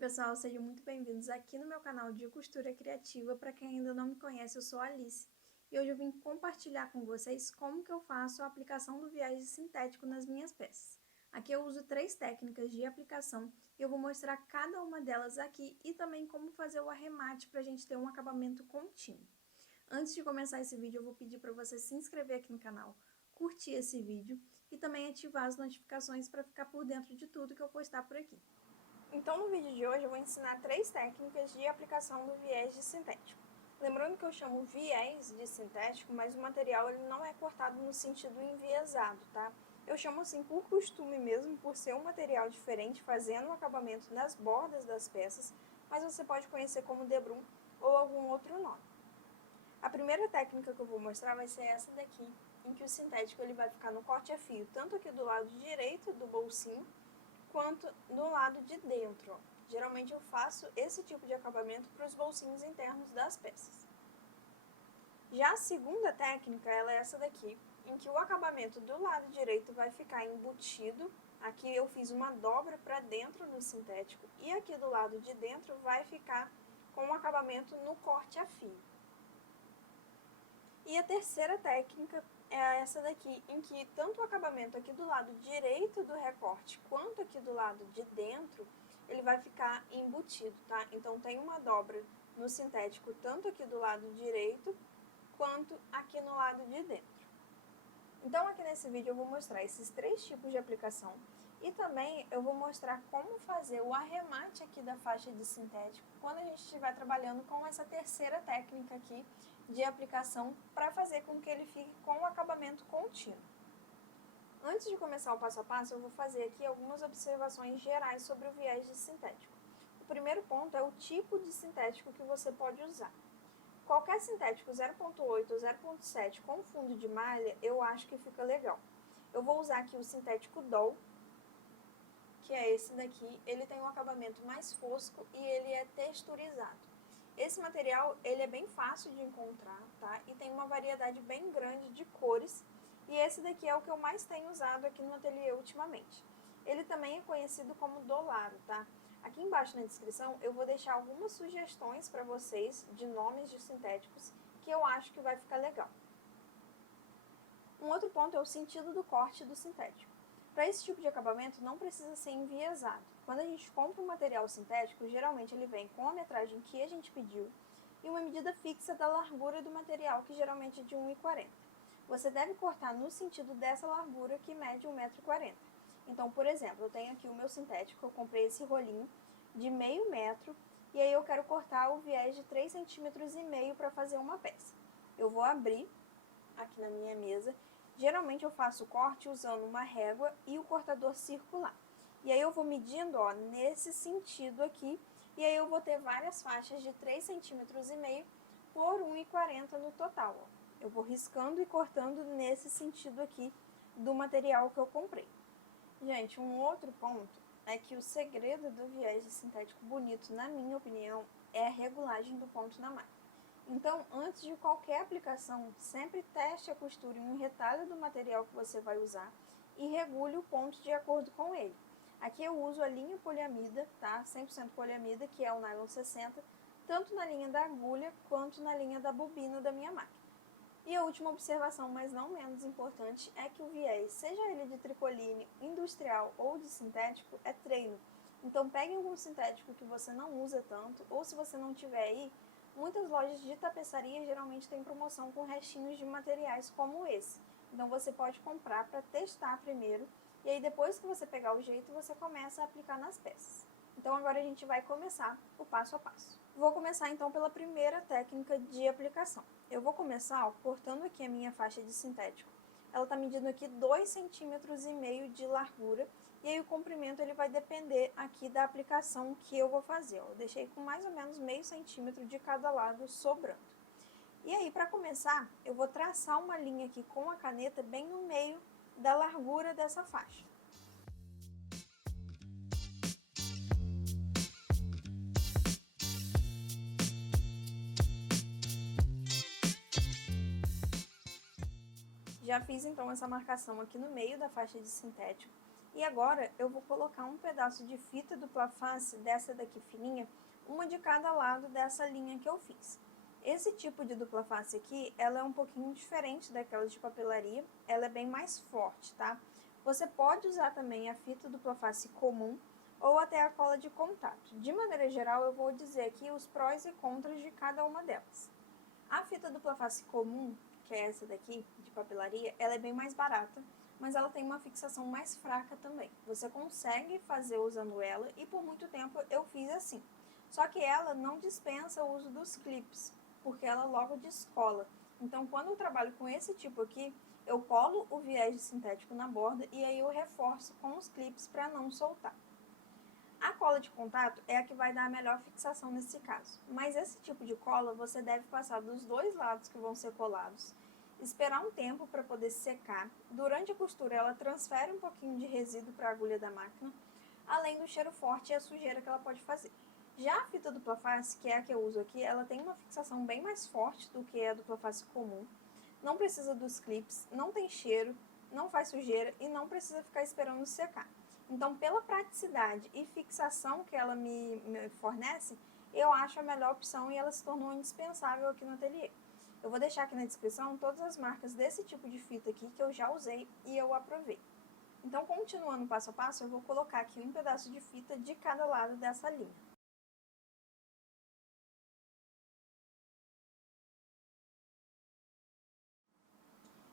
pessoal, sejam muito bem-vindos aqui no meu canal de costura criativa. Para quem ainda não me conhece, eu sou a Alice e hoje eu vim compartilhar com vocês como que eu faço a aplicação do viés sintético nas minhas peças. Aqui eu uso 3 técnicas de aplicação e eu vou mostrar cada uma delas aqui e também como fazer o arremate para a gente ter um acabamento contínuo. Antes de começar esse vídeo, eu vou pedir para você se inscrever aqui no canal, curtir esse vídeo e também ativar as notificações para ficar por dentro de tudo que eu postar por aqui. Então, no vídeo de hoje eu vou ensinar 3 técnicas de aplicação do viés de sintético. Lembrando que eu chamo viés de sintético, mas o material ele não é cortado no sentido enviesado, tá? Eu chamo assim por costume mesmo, por ser um material diferente, fazendo o acabamento nas bordas das peças, mas você pode conhecer como debrum ou algum outro nome. A primeira técnica que eu vou mostrar vai ser essa daqui, em que o sintético ele vai ficar no corte a fio, tanto aqui do lado direito do bolsinho, quanto do lado de dentro. Ó. Geralmente eu faço esse tipo de acabamento para os bolsinhos internos das peças. Já a segunda técnica, ela é essa daqui, em que o acabamento do lado direito vai ficar embutido. Aqui eu fiz uma dobra para dentro do sintético e aqui do lado de dentro vai ficar com o acabamento no corte a fio. E a terceira técnica é essa daqui, em que tanto o acabamento aqui do lado direito do recorte quanto aqui do lado de dentro, ele vai ficar embutido, tá? Então tem uma dobra no sintético tanto aqui do lado direito quanto aqui no lado de dentro. Então aqui nesse vídeo eu vou mostrar esses 3 tipos de aplicação e também eu vou mostrar como fazer o arremate aqui da faixa de sintético quando a gente estiver trabalhando com essa terceira técnica aqui de aplicação para fazer com que ele fique com o acabamento contínuo. Antes de começar o passo a passo, eu vou fazer aqui algumas observações gerais sobre o viés de sintético. O primeiro ponto é o tipo de sintético que você pode usar. Qualquer sintético 0.8 ou 0.7 com fundo de malha, eu acho que fica legal. Eu vou usar aqui o sintético Doll, que é esse daqui. Ele tem um acabamento mais fosco e ele é texturizado. Esse material, ele é bem fácil de encontrar, tá? E tem uma variedade bem grande de cores. E esse daqui é o que eu mais tenho usado aqui no ateliê ultimamente. Ele também é conhecido como Dolaro, tá? Aqui embaixo na descrição eu vou deixar algumas sugestões para vocês de nomes de sintéticos que eu acho que vai ficar legal. Um outro ponto é o sentido do corte do sintético. Para esse tipo de acabamento não precisa ser enviesado. Quando a gente compra um material sintético, geralmente ele vem com a metragem que a gente pediu e uma medida fixa da largura do material, que geralmente é de 1,40 m. Você deve cortar no sentido dessa largura, que mede 1,40 m. Então, por exemplo, eu tenho aqui o meu sintético, eu comprei esse rolinho de meio metro e aí eu quero cortar o viés de 3,5 cm para fazer uma peça. Eu vou abrir aqui na minha mesa. Geralmente eu faço o corte usando uma régua e o cortador circular. E aí eu vou medindo, ó, nesse sentido aqui, e aí eu vou ter várias faixas de 3,5 cm por 1,40 m no total, ó. Eu vou riscando e cortando nesse sentido aqui do material que eu comprei. Gente, um outro ponto é que o segredo do viés de sintético bonito, na minha opinião, é a regulagem do ponto na máquina. Então, antes de qualquer aplicação, sempre teste a costura em um retalho do material que você vai usar e regule o ponto de acordo com ele. Aqui eu uso a linha poliamida, tá? 100% poliamida, que é o nylon 60, tanto na linha da agulha quanto na linha da bobina da minha máquina. E a última observação, mas não menos importante, é que o viés, seja ele de tricoline, industrial ou de sintético, é treino. Então pegue algum sintético que você não usa tanto, ou se você não tiver aí, muitas lojas de tapeçaria geralmente têm promoção com restinhos de materiais como esse. Então você pode comprar para testar primeiro, e aí depois que você pegar o jeito, você começa a aplicar nas peças. Então agora a gente vai começar o passo a passo. Vou começar então pela primeira técnica de aplicação. Eu vou começar ó, cortando aqui a minha faixa de sintético. Ela está medindo aqui 2,5 cm de largura, e aí o comprimento ele vai depender aqui da aplicação que eu vou fazer. Ó. Eu deixei com mais ou menos meio centímetro de cada lado sobrando. E aí, para começar, eu vou traçar uma linha aqui com a caneta bem no meio da largura dessa faixa. Já fiz então essa marcação aqui no meio da faixa de sintético. E agora eu vou colocar um pedaço de fita dupla face dessa daqui fininha, uma de cada lado dessa linha que eu fiz. Esse tipo de dupla face aqui, ela é um pouquinho diferente daquelas de papelaria, ela é bem mais forte, tá? Você pode usar também a fita dupla face comum ou até a cola de contato. De maneira geral, eu vou dizer aqui os prós e contras de cada uma delas. A fita dupla face comum, que é essa daqui, de papelaria, ela é bem mais barata, mas ela tem uma fixação mais fraca também. Você consegue fazer usando ela e por muito tempo eu fiz assim. Só que ela não dispensa o uso dos clips, porque ela logo descola. Então, quando eu trabalho com esse tipo aqui, eu colo o viés de sintético na borda e aí eu reforço com os clips para não soltar. A cola de contato é a que vai dar a melhor fixação nesse caso, mas esse tipo de cola você deve passar dos dois lados que vão ser colados, esperar um tempo para poder secar. Durante a costura ela transfere um pouquinho de resíduo para a agulha da máquina, além do cheiro forte e a sujeira que ela pode fazer. Já a fita dupla face, que é a que eu uso aqui, ela tem uma fixação bem mais forte do que a dupla face comum, não precisa dos clips, não tem cheiro, não faz sujeira e não precisa ficar esperando secar. Então, pela praticidade e fixação que ela me fornece, eu acho a melhor opção e ela se tornou indispensável aqui no ateliê. Eu vou deixar aqui na descrição todas as marcas desse tipo de fita aqui que eu já usei e eu aprovei. Então, continuando passo a passo, eu vou colocar aqui um pedaço de fita de cada lado dessa linha.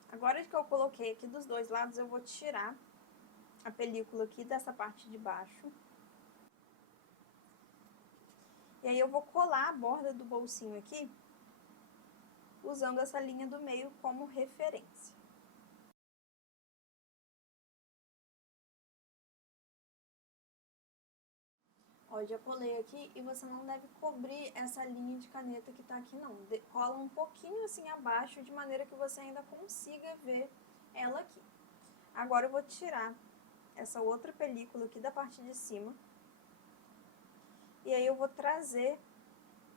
Agora que eu coloquei aqui dos dois lados, eu vou tirar a película aqui dessa parte de baixo. E aí eu vou colar a borda do bolsinho aqui, usando essa linha do meio como referência. Ó, já colei aqui e você não deve cobrir essa linha de caneta que tá aqui não. Cola um pouquinho assim abaixo, de maneira que você ainda consiga ver ela aqui. Agora eu vou tirar essa outra película aqui da parte de cima. E aí eu vou trazer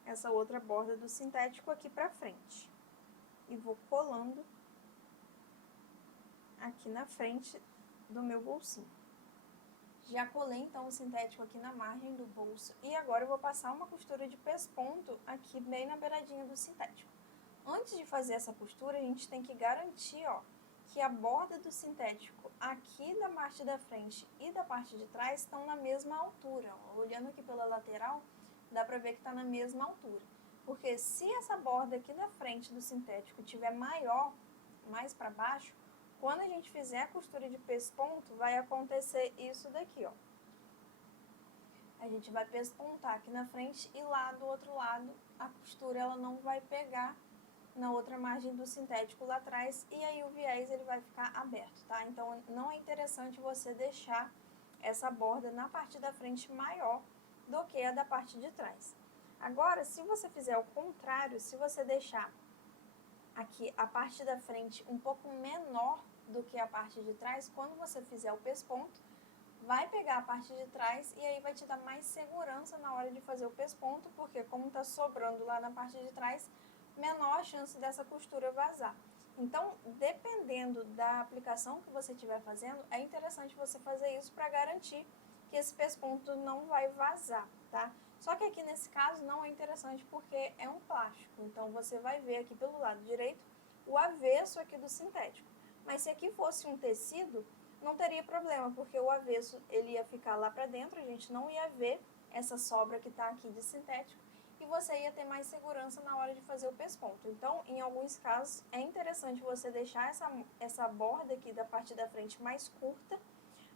essa outra borda do sintético aqui pra frente. E vou colando aqui na frente do meu bolsinho. Já colei então o sintético aqui na margem do bolso e agora eu vou passar uma costura de pesponto aqui bem na beiradinha do sintético. Antes de fazer essa costura, a gente tem que garantir, ó, que a borda do sintético aqui da parte da frente e da parte de trás estão na mesma altura. Ó. Olhando aqui pela lateral, dá pra ver que tá na mesma altura. Porque se essa borda aqui da frente do sintético tiver maior, mais para baixo, quando a gente fizer a costura de pesponto, vai acontecer isso daqui, ó. A gente vai pespontar aqui na frente e lá do outro lado a costura ela não vai pegar na outra margem do sintético lá atrás e aí o viés ele vai ficar aberto, tá? Então não é interessante você deixar essa borda na parte da frente maior do que a da parte de trás. Agora, se você fizer o contrário, se você deixar aqui a parte da frente um pouco menor do que a parte de trás, quando você fizer o pesponto, vai pegar a parte de trás e aí vai te dar mais segurança na hora de fazer o pesponto, porque como está sobrando lá na parte de trás, menor a chance dessa costura vazar. Então, dependendo da aplicação que você estiver fazendo, é interessante você fazer isso para garantir que esse pesponto não vai vazar, tá? Só que aqui nesse caso não é interessante porque é um plástico, então você vai ver aqui pelo lado direito o avesso aqui do sintético. Mas se aqui fosse um tecido, não teria problema, porque o avesso ele ia ficar lá para dentro, a gente não ia ver essa sobra que está aqui de sintético e você ia ter mais segurança na hora de fazer o pesponto. Então, em alguns casos, é interessante você deixar essa borda aqui da parte da frente mais curta,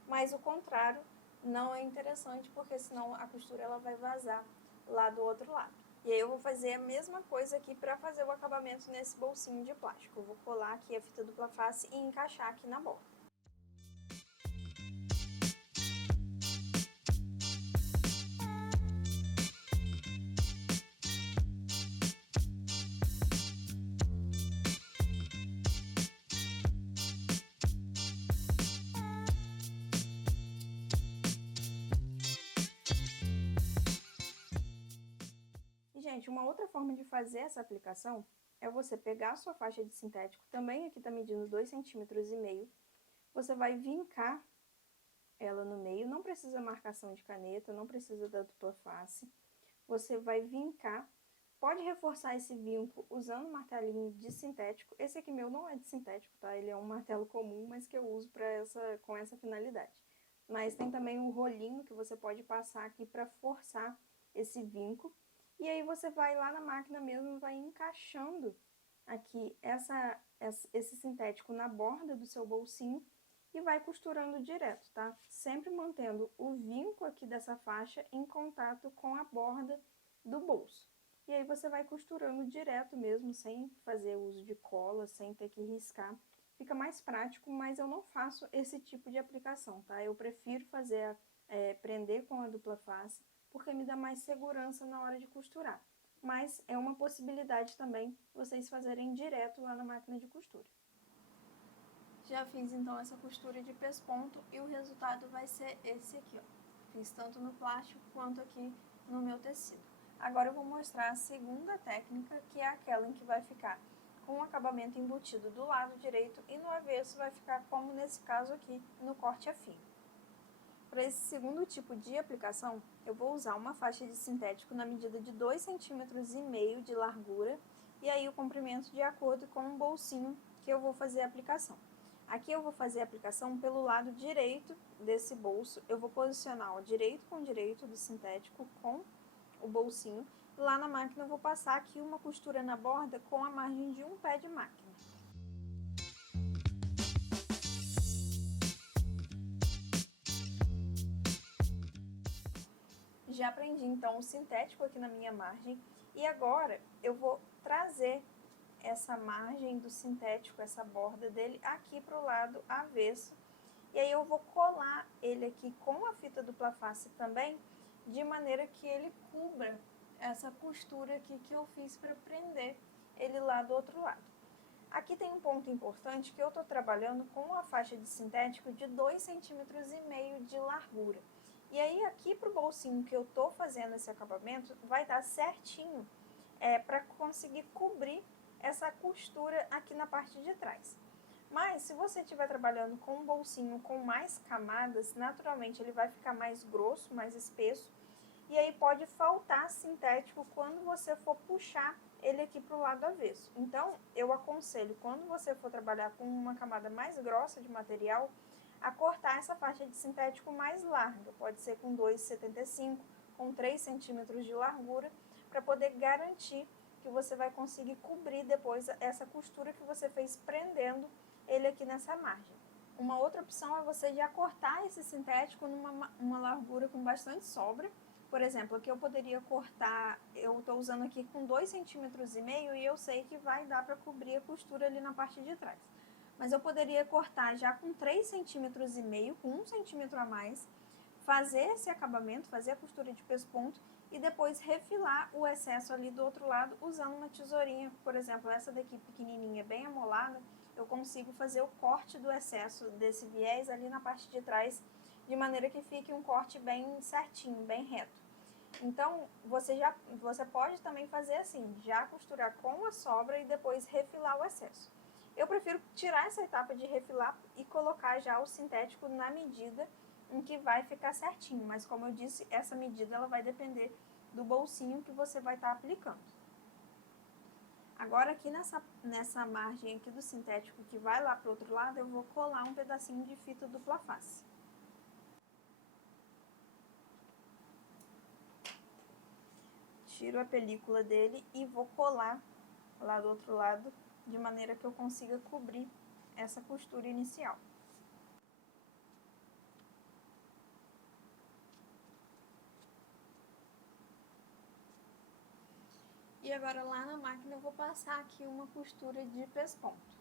mas o contrário não é interessante, porque senão a costura ela vai vazar lá do outro lado. E aí eu vou fazer a mesma coisa aqui para fazer o acabamento nesse bolsinho de plástico. Eu vou colar aqui a fita dupla face e encaixar aqui na borda. E, gente, uma outra forma de fazer essa aplicação é você pegar a sua faixa de sintético, também aqui tá medindo 2,5 cm, você vai vincar ela no meio, não precisa marcação de caneta, não precisa da dupla face. Você vai vincar, pode reforçar esse vinco usando um martelinho de sintético. Esse aqui meu não é de sintético, tá? Ele é um martelo comum, mas que eu uso com essa finalidade. Mas tem também um rolinho que você pode passar aqui para forçar esse vinco. E aí você vai lá na máquina mesmo, vai encaixando aqui esse sintético na borda do seu bolsinho e vai costurando direto, tá? Sempre mantendo o vinco aqui dessa faixa em contato com a borda do bolso. E aí você vai costurando direto mesmo, sem fazer uso de cola, sem ter que riscar. Fica mais prático, mas eu não faço esse tipo de aplicação, tá? Eu prefiro fazer, prender com a dupla face, porque me dá mais segurança na hora de costurar. Mas é uma possibilidade também vocês fazerem direto lá na máquina de costura. Já fiz então essa costura de pesponto e o resultado vai ser esse aqui, ó. Fiz tanto no plástico quanto aqui no meu tecido. Agora eu vou mostrar a segunda técnica, que é aquela em que vai ficar com o acabamento embutido do lado direito e no avesso vai ficar como nesse caso aqui, no corte a fio. Para esse segundo tipo de aplicação, eu vou usar uma faixa de sintético na medida de 2,5 cm de largura e aí o comprimento de acordo com o bolsinho que eu vou fazer a aplicação. Aqui eu vou fazer a aplicação pelo lado direito desse bolso, eu vou posicionar o direito com direito do sintético com o bolsinho. Lá na máquina eu vou passar aqui uma costura na borda com a margem de um pé de máquina. Já prendi então o sintético aqui na minha margem e agora eu vou trazer essa margem do sintético, essa borda dele, aqui para o lado avesso. E aí eu vou colar ele aqui com a fita dupla face também, de maneira que ele cubra essa costura aqui que eu fiz para prender ele lá do outro lado. Aqui tem um ponto importante que eu estou trabalhando com uma faixa de sintético de 2,5 cm de largura. E aí aqui para o bolsinho que eu estou fazendo esse acabamento, vai dar certinho para conseguir cobrir essa costura aqui na parte de trás. Mas se você estiver trabalhando com um bolsinho com mais camadas, naturalmente ele vai ficar mais grosso, mais espesso, e aí pode faltar sintético quando você for puxar ele aqui para o lado avesso. Então, eu aconselho, quando você for trabalhar com uma camada mais grossa de material, a cortar essa faixa de sintético mais larga, pode ser com 2,75, com 3 centímetros de largura, para poder garantir que você vai conseguir cobrir depois essa costura que você fez prendendo ele aqui nessa margem. Uma outra opção é você já cortar esse sintético numa largura com bastante sobra. Por exemplo, aqui eu poderia cortar, eu estou usando aqui com 2,5 centímetros e eu sei que vai dar para cobrir a costura ali na parte de trás. Mas eu poderia cortar já com 3,5 centímetros, com 1 centímetro a mais, fazer esse acabamento, fazer a costura de pesponto e depois refilar o excesso ali do outro lado usando uma tesourinha, por exemplo, essa daqui pequenininha, bem amolada, eu consigo fazer o corte do excesso desse viés ali na parte de trás, de maneira que fique um corte bem certinho, bem reto. Então, você pode também fazer assim, já costurar com a sobra e depois refilar o excesso. Eu prefiro tirar essa etapa de refilar e colocar já o sintético na medida em que vai ficar certinho, mas como eu disse, essa medida ela vai depender do bolsinho que você vai estar aplicando. Agora aqui nessa margem aqui do sintético que vai lá para o outro lado, eu vou colar um pedacinho de fita dupla face. Tiro a película dele e vou colar lá do outro lado, de maneira que eu consiga cobrir essa costura inicial. E agora lá na máquina eu vou passar aqui uma costura de pesponto.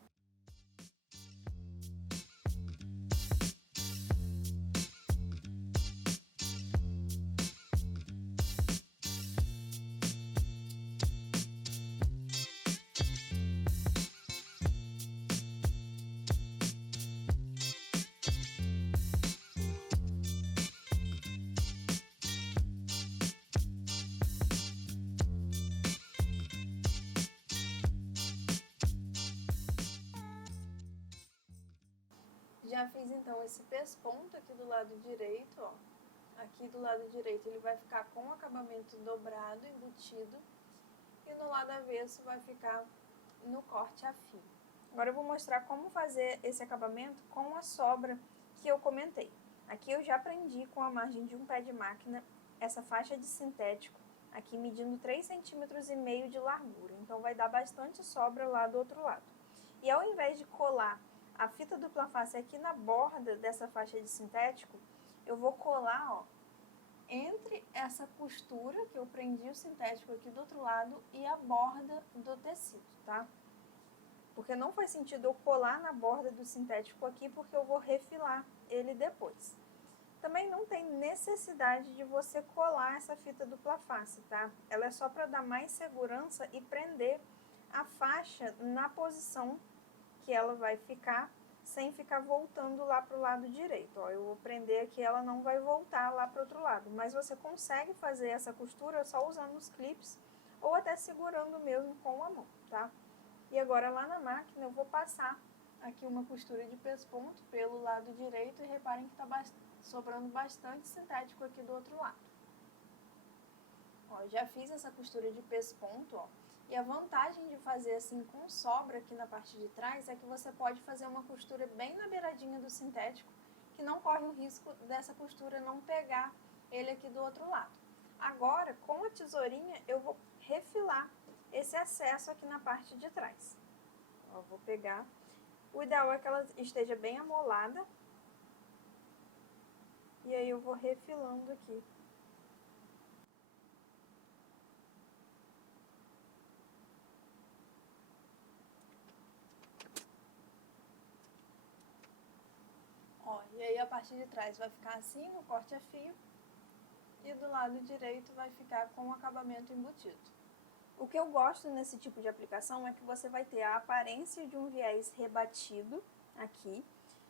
Já fiz então esse pesponto aqui do lado direito, ó. Aqui do lado direito ele vai ficar com o acabamento dobrado, embutido, e no lado avesso vai ficar no corte a fio. Agora eu vou mostrar como fazer esse acabamento com a sobra que eu comentei. Aqui eu já prendi com a margem de um pé de máquina essa faixa de sintético, aqui medindo 3,5 cm de largura, então vai dar bastante sobra lá do outro lado. E ao invés de colar a fita dupla face aqui na borda dessa faixa de sintético, eu vou colar, ó, entre essa costura que eu prendi o sintético aqui do outro lado e a borda do tecido, tá? Porque não faz sentido eu colar na borda do sintético aqui, porque eu vou refilar ele depois. Também não tem necessidade de você colar essa fita dupla face, tá? Ela é só para dar mais segurança e prender a faixa na posição que ela vai ficar, sem ficar voltando lá para o lado direito. Ó, eu vou prender aqui, ela não vai voltar lá para o outro lado. Mas você consegue fazer essa costura só usando os clips ou até segurando mesmo com a mão, tá? E agora lá na máquina eu vou passar aqui uma costura de pesponto pelo lado direito e reparem que está sobrando bastante sintético aqui do outro lado. Ó, já fiz essa costura de pesponto, ó. E a vantagem de fazer assim com sobra aqui na parte de trás é que você pode fazer uma costura bem na beiradinha do sintético, que não corre o risco dessa costura não pegar ele aqui do outro lado. Agora, com a tesourinha, eu vou refilar esse excesso aqui na parte de trás. Ó, vou pegar. O ideal é que ela esteja bem amolada. E aí eu vou refilando aqui. Ó, e aí a parte de trás vai ficar assim, no corte a fio. E do lado direito vai ficar com o acabamento embutido. O que eu gosto nesse tipo de aplicação é que você vai ter a aparência de um viés rebatido aqui,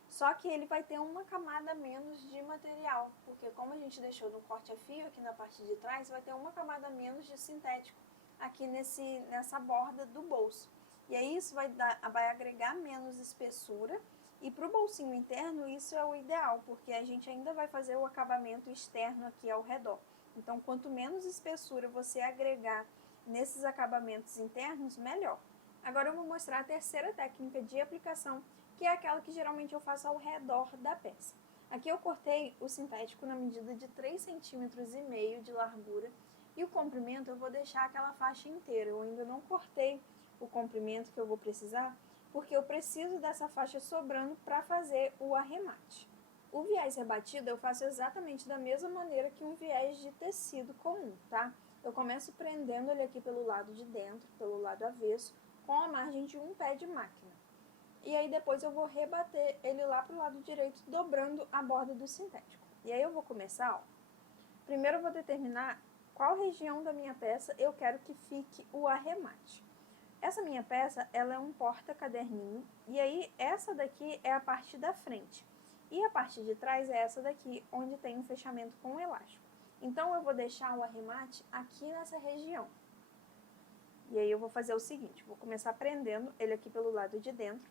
só que ele vai ter uma camada menos de material, porque como a gente deixou no corte a fio aqui na parte de trás, vai ter uma camada menos de sintético aqui nessa borda do bolso. E aí isso vai agregar menos espessura, e para o bolsinho interno isso é o ideal, porque a gente ainda vai fazer o acabamento externo aqui ao redor. Então quanto menos espessura você agregar nesses acabamentos internos, melhor. Agora eu vou mostrar a terceira técnica de aplicação, que é aquela que geralmente eu faço ao redor da peça. Aqui eu cortei o sintético na medida de 3,5 cm de largura e o comprimento eu vou deixar aquela faixa inteira. Eu ainda não cortei o comprimento que eu vou precisar, porque eu preciso dessa faixa sobrando para fazer o arremate. O viés rebatido eu faço exatamente da mesma maneira que um viés de tecido comum, tá? Eu começo prendendo ele aqui pelo lado de dentro, pelo lado avesso, com a margem de um pé de máquina. E aí depois eu vou rebater ele lá pro lado direito, dobrando a borda do sintético. E aí eu vou começar, ó. Primeiro eu vou determinar qual região da minha peça eu quero que fique o arremate. Essa minha peça, ela é um porta-caderninho, e aí essa daqui é a parte da frente. E a parte de trás é essa daqui, onde tem um fechamento com elástico. Então, eu vou deixar o arremate aqui nessa região. E aí eu vou fazer o seguinte, vou começar prendendo ele aqui pelo lado de dentro.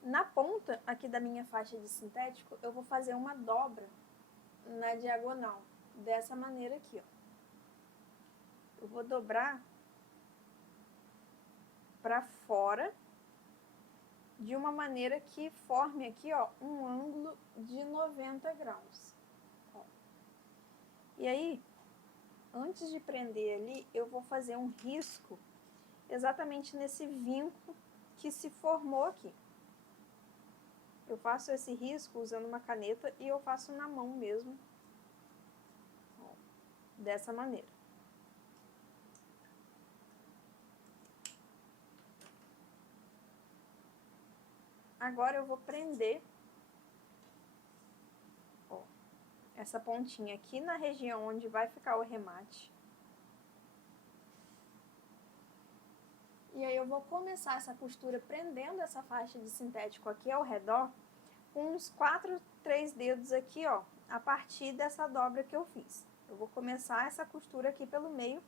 Na ponta aqui da minha faixa de sintético, eu vou fazer uma dobra na diagonal, dessa maneira aqui, ó. Eu vou dobrar para fora, de uma maneira que forme aqui, ó, um ângulo de 90 graus. Ó. E aí, antes de prender ali, eu vou fazer um risco exatamente nesse vinco que se formou aqui. Eu faço esse risco usando uma caneta e eu faço na mão mesmo, ó, dessa maneira. Agora eu vou prender, ó, essa pontinha aqui na região onde vai ficar o remate. E aí eu vou começar essa costura prendendo essa faixa de sintético aqui ao redor, com uns 3 dedos aqui, ó, a partir dessa dobra que eu fiz. Eu vou começar essa costura aqui pelo meio,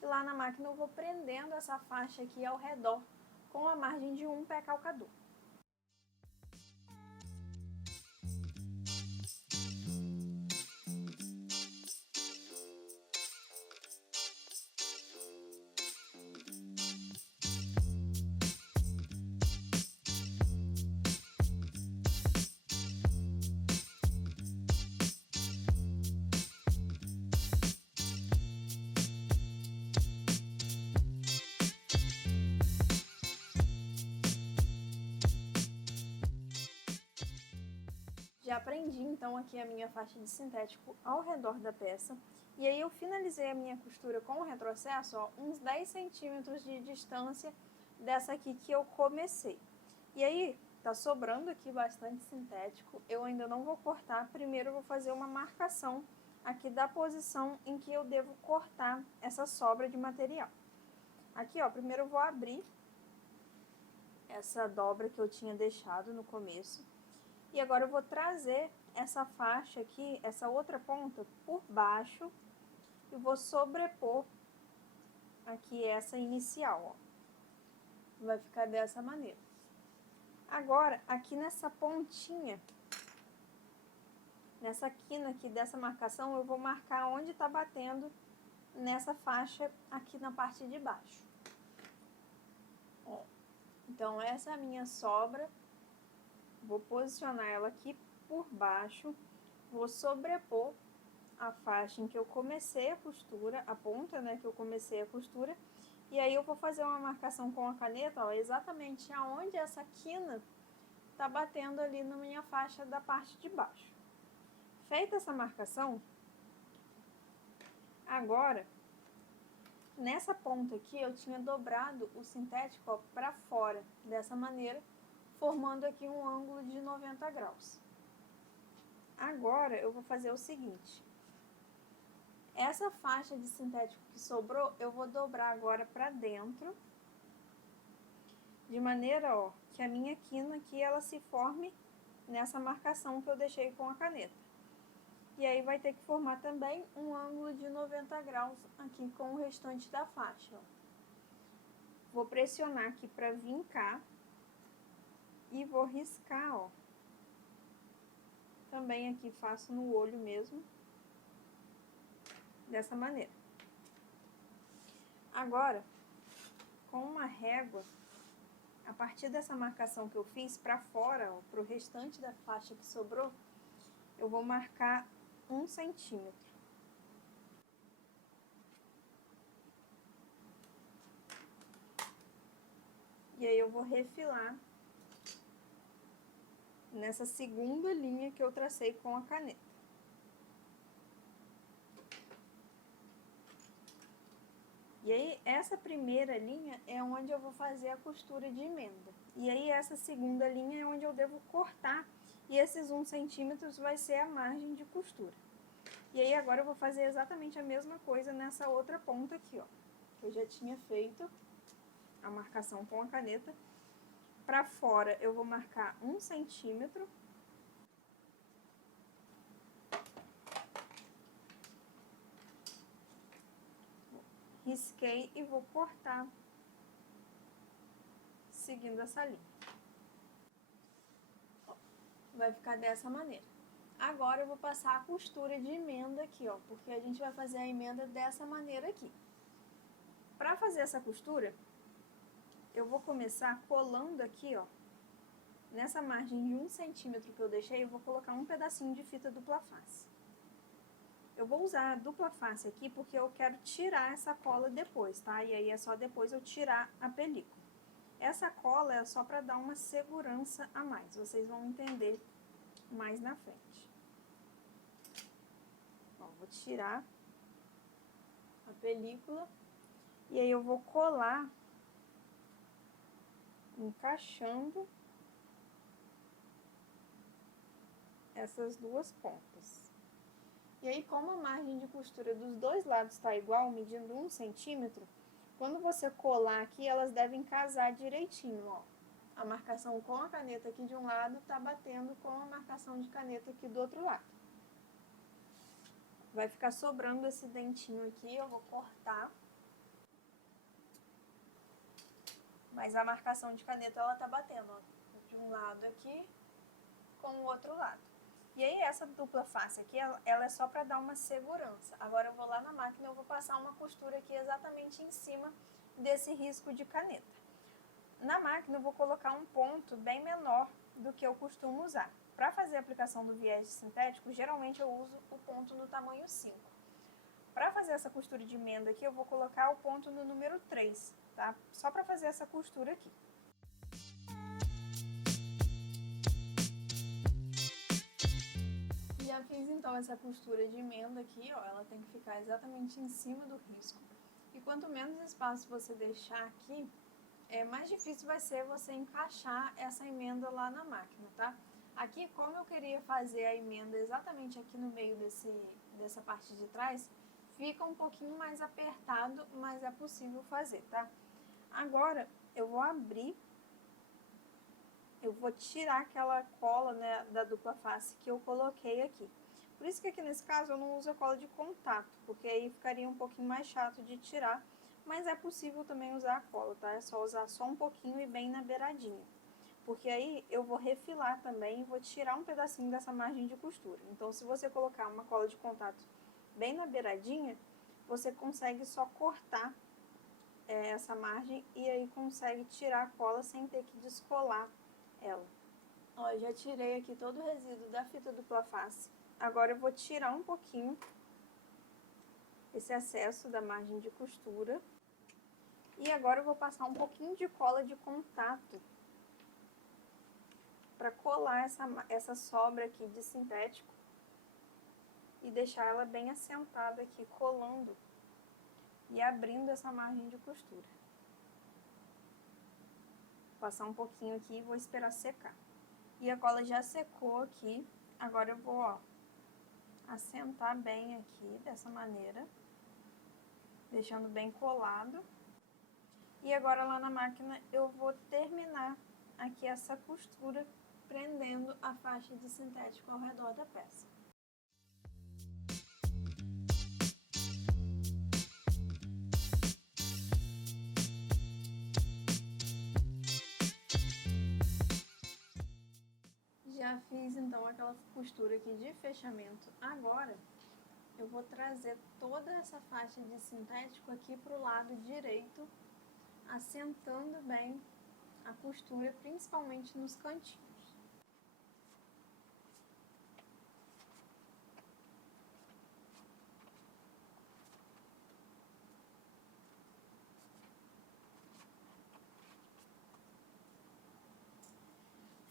e lá na máquina eu vou prendendo essa faixa aqui ao redor, com a margem de um pé calcador. já prendi então aqui a minha faixa de sintético ao redor da peça. E aí eu finalizei a minha costura com o retrocesso, ó, uns 10 centímetros de distância dessa aqui que eu comecei. E aí, tá sobrando aqui bastante sintético, eu ainda não vou cortar, primeiro eu vou fazer uma marcação aqui da posição em que eu devo cortar essa sobra de material. Aqui, ó, primeiro eu vou abrir essa dobra que eu tinha deixado no começo. E agora eu vou trazer essa faixa aqui, essa outra ponta, por baixo e vou sobrepor aqui essa inicial, ó. Vai ficar dessa maneira. Agora, aqui nessa pontinha, nessa quina aqui dessa marcação, eu vou marcar onde tá batendo nessa faixa aqui na parte de baixo. Ó. Então, essa é a minha sobra. Vou posicionar ela aqui por baixo, vou sobrepor a faixa em que eu comecei a costura, a ponta, né, que eu comecei a costura, e aí eu vou fazer uma marcação com a caneta, ó, exatamente aonde essa quina tá batendo ali na minha faixa da parte de baixo. Feita essa marcação, agora, nessa ponta aqui, eu tinha dobrado o sintético, ó, pra fora, dessa maneira, formando aqui um ângulo de 90 graus. Agora, eu vou fazer o seguinte. Essa faixa de sintético que sobrou, eu vou dobrar agora pra dentro, de maneira, ó, que a minha quina aqui, ela se forme nessa marcação que eu deixei com a caneta. E aí vai ter que formar também um ângulo de 90 graus aqui com o restante da faixa, ó. Vou pressionar aqui pra vincar e vou riscar, ó. Também aqui faço no olho mesmo, dessa maneira. Agora, com uma régua, a partir dessa marcação que eu fiz pra fora, ó, pro restante da faixa que sobrou, eu vou marcar 1 centímetro. E aí eu vou refilar nessa segunda linha que eu tracei com a caneta. E aí, essa primeira linha é onde eu vou fazer a costura de emenda. E aí, essa segunda linha é onde eu devo cortar. E esses 1 centímetro vai ser a margem de costura. E aí, agora eu vou fazer exatamente a mesma coisa nessa outra ponta aqui, ó. Que eu já tinha feito a marcação com a caneta. Pra fora, eu vou marcar 1 centímetro. Risquei e vou cortar seguindo essa linha. Vai ficar dessa maneira. Agora eu vou passar a costura de emenda aqui, ó, porque a gente vai fazer a emenda dessa maneira aqui. Para fazer essa costura, eu vou começar colando aqui, ó, nessa margem de 1 centímetro que eu deixei, eu vou colocar um pedacinho de fita dupla face. Eu vou usar a dupla face aqui porque eu quero tirar essa cola depois, tá? E aí é só depois eu tirar a película. Essa cola é só para dar uma segurança a mais, vocês vão entender mais na frente. Ó, vou tirar a película e aí eu vou colar, encaixando essas duas pontas. E aí, como a margem de costura dos dois lados está igual, medindo 1 centímetro, quando você colar aqui, elas devem casar direitinho, ó. A marcação com a caneta aqui de um lado tá batendo com a marcação de caneta aqui do outro lado. Vai ficar sobrando esse dentinho aqui, eu vou cortar. Mas a marcação de caneta, ela tá batendo, ó, de um lado aqui com o outro lado. E aí, essa dupla face aqui, ela é só para dar uma segurança. Agora, eu vou lá na máquina e eu vou passar uma costura aqui exatamente em cima desse risco de caneta. Na máquina, eu vou colocar um ponto bem menor do que eu costumo usar. Para fazer a aplicação do viés sintético, geralmente eu uso o ponto no tamanho 5. Para fazer essa costura de emenda aqui, eu vou colocar o ponto no número 3, tá? Só para fazer essa costura aqui. então essa costura de emenda aqui, ó, ela tem que ficar exatamente em cima do risco. E quanto menos espaço você deixar aqui, mais difícil vai ser você encaixar essa emenda lá na máquina, tá? Aqui, como eu queria fazer a emenda exatamente aqui no meio dessa parte de trás, fica um pouquinho mais apertado, mas é possível fazer, tá? Agora, eu vou abrir, eu vou tirar aquela cola, né, da dupla face que eu coloquei aqui. Por isso que aqui nesse caso eu não uso a cola de contato, porque aí ficaria um pouquinho mais chato de tirar, mas é possível também usar a cola, tá? É só usar só um pouquinho e bem na beiradinha. Porque aí eu vou refilar também e vou tirar um pedacinho dessa margem de costura. Então, se você colocar uma cola de contato bem na beiradinha, você consegue só cortar essa margem e aí consegue tirar a cola sem ter que descolar ela. Ó, eu já tirei aqui todo o resíduo da fita dupla face. Agora eu vou tirar um pouquinho esse excesso da margem de costura. E agora eu vou passar um pouquinho de cola de contato para colar essa sobra aqui de sintético e deixar ela bem assentada aqui, colando e abrindo essa margem de costura. Vou passar um pouquinho aqui e vou esperar secar. E a cola já secou aqui, agora eu vou, ó, assentar bem aqui, dessa maneira, deixando bem colado. E agora lá na máquina eu vou terminar aqui essa costura, prendendo a faixa de sintético ao redor da peça. Já fiz então aquela costura aqui de fechamento. Agora eu vou trazer toda essa faixa de sintético aqui para o lado direito, assentando bem a costura, principalmente nos cantinhos.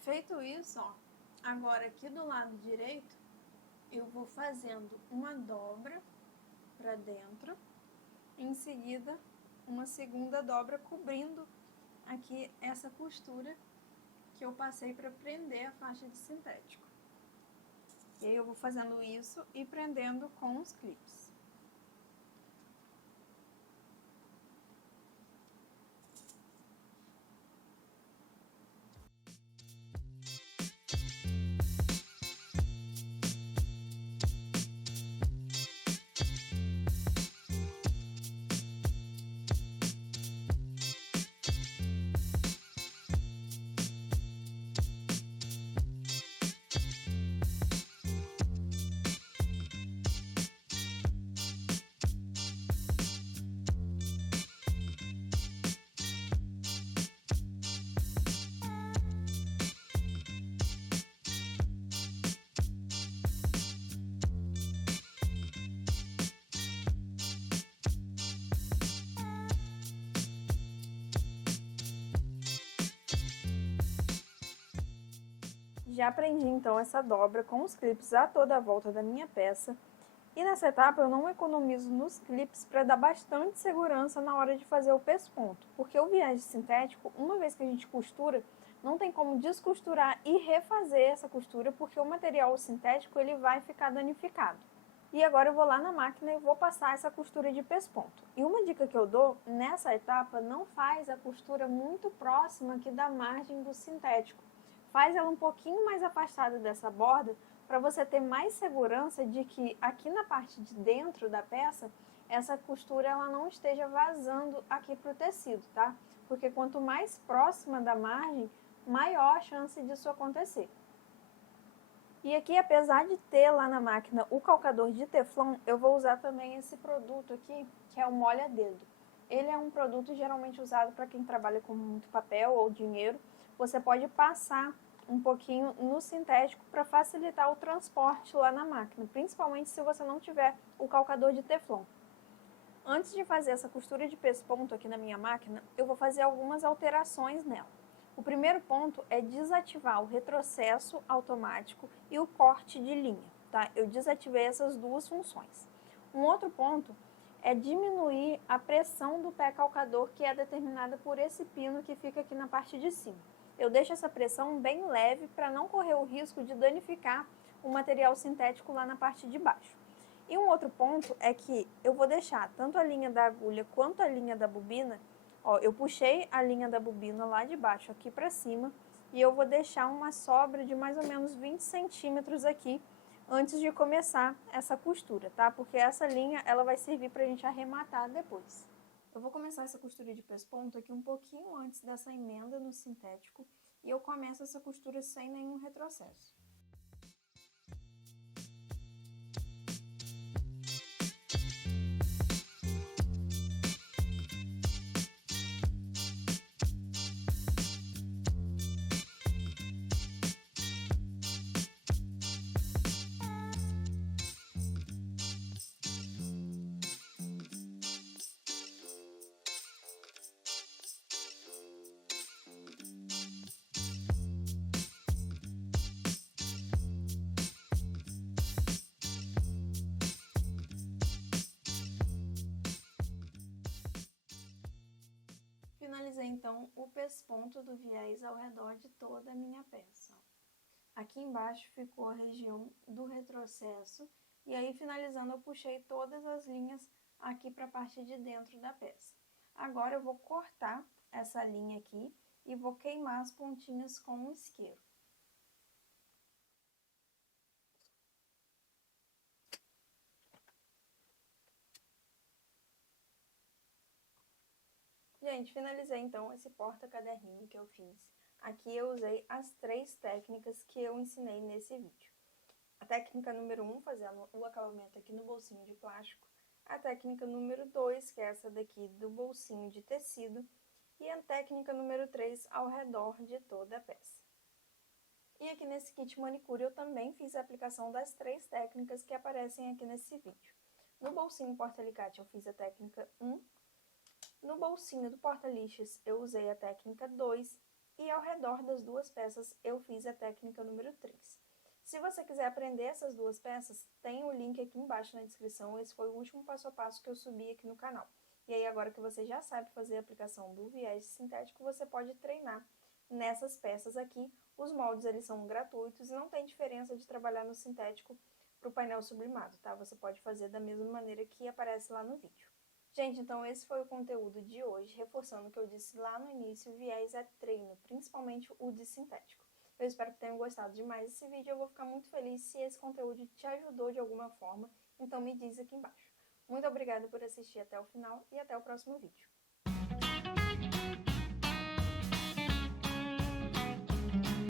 Feito isso, ó, agora aqui do lado direito, eu vou fazendo uma dobra para dentro, em seguida uma segunda dobra cobrindo aqui essa costura que eu passei para prender a faixa de sintético. E aí eu vou fazendo isso e prendendo com os clips. Já prendi então essa dobra com os clips a toda a volta da minha peça. E nessa etapa eu não economizo nos clips para dar bastante segurança na hora de fazer o pesponto. Porque o viés sintético, uma vez que a gente costura, não tem como descosturar e refazer essa costura, porque o material sintético ele vai ficar danificado. E agora eu vou lá na máquina e vou passar essa costura de pesponto. E uma dica que eu dou, nessa etapa, não faz a costura muito próxima aqui da margem do sintético. Faz ela um pouquinho mais afastada dessa borda, para você ter mais segurança de que aqui na parte de dentro da peça, essa costura ela não esteja vazando aqui para o tecido, tá? Porque quanto mais próxima da margem, maior a chance disso acontecer. E aqui, apesar de ter lá na máquina o calcador de teflon, eu vou usar também esse produto aqui, que é o molha-dedo. Ele é um produto geralmente usado para quem trabalha com muito papel ou dinheiro. Você pode passar um pouquinho no sintético para facilitar o transporte lá na máquina, principalmente se você não tiver o calcador de teflon. Antes de fazer essa costura de pesponto aqui na minha máquina, eu vou fazer algumas alterações nela. O primeiro ponto é desativar o retrocesso automático e o corte de linha. tá? Eu desativei essas duas funções. Um outro ponto é diminuir a pressão do pé calcador, que é determinada por esse pino que fica aqui na parte de cima. Eu deixo essa pressão bem leve para não correr o risco de danificar o material sintético lá na parte de baixo. E um outro ponto é que eu vou deixar tanto a linha da agulha quanto a linha da bobina, ó, eu puxei a linha da bobina lá de baixo aqui para cima e eu vou deixar uma sobra de mais ou menos 20 centímetros aqui antes de começar essa costura, tá? Porque essa linha, ela vai servir pra gente arrematar depois. Eu vou começar essa costura de pesponto aqui um pouquinho antes dessa emenda no sintético e eu começo essa costura sem nenhum retrocesso. Finalizei então o pesponto do viés ao redor de toda a minha peça. Aqui embaixo ficou a região do retrocesso e aí finalizando eu puxei todas as linhas aqui para a parte de dentro da peça. Agora eu vou cortar essa linha aqui e vou queimar as pontinhas com um isqueiro. Gente, finalizei então esse porta-caderninho que eu fiz. Aqui eu usei as 3 técnicas que eu ensinei nesse vídeo. A técnica número 1, fazendo o acabamento aqui no bolsinho de plástico. A técnica número 2, que é essa daqui do bolsinho de tecido. E a técnica número 3, ao redor de toda a peça. E aqui nesse kit manicure eu também fiz a aplicação das 3 técnicas que aparecem aqui nesse vídeo. No bolsinho porta-alicate eu fiz a técnica 1. No bolsinho do porta-lixos eu usei a técnica 2 e ao redor das duas peças eu fiz a técnica número 3. Se você quiser aprender essas duas peças, tem o link aqui embaixo na descrição, esse foi o último passo a passo que eu subi aqui no canal. E aí agora que você já sabe fazer a aplicação do viés sintético, você pode treinar nessas peças aqui. Os moldes eles são gratuitos e não tem diferença de trabalhar no sintético para o painel sublimado, tá? Você pode fazer da mesma maneira que aparece lá no vídeo. Gente, então esse foi o conteúdo de hoje, reforçando o que eu disse lá no início, o viés é treino, principalmente o de sintético. Eu espero que tenham gostado demais desse vídeo, eu vou ficar muito feliz se esse conteúdo te ajudou de alguma forma, então me diz aqui embaixo. Muito obrigada por assistir até o final e até o próximo vídeo.